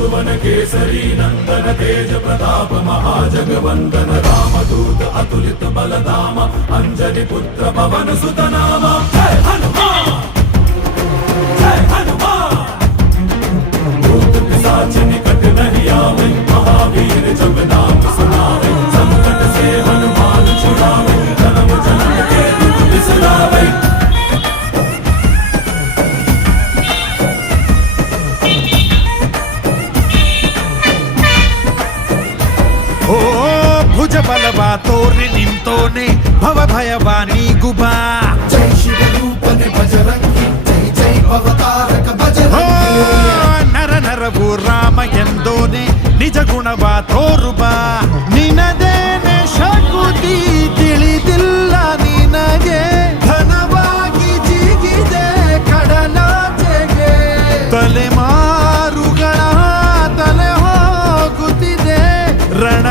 सुवन केसरी नंदन तेज प्रताप महाजगवंदन रामदूत अतुलित बलधाम अंजनी पुत्र पवन सुत नाम जय हनुमान जय हनुमान। भूत पिशाच निकट नहीं आवे महावीर जब नाम सुनावे संकट से हनुमान छुड़ावे जन्म जन्म के दुख बिसरावे। ಓ ಭುಜ ಬಲವ ತೋರಿ ನಿಂತೋನೆ ಭವ ಭಯವಾನಿ ಗುಬಾ ಜೈ ಶಿವ ರೂಪನೆ ಬಜರಂಗಿ ಜೈ ಜೈ ಭವತಾರಕ ಬಜರಂಗಿ ನರ ನರವು ರಾಮ ಎಂದೋನೆ ನಿಜ ಗುಣವ ತೋರುಬಾ ನಿನದೇನೆ ಶಕುತಿ ತಿಳಿದಿಲ್ಲ ನಿನಗೆ ಘನವಾಗಿ ಜಿಗಿದೆ ಕಡಲಾಚೆಗೆ ತಲೆಮಾರುಗಳ ತಲೆ ಹೋಗುತ್ತಿದೆ ರಣ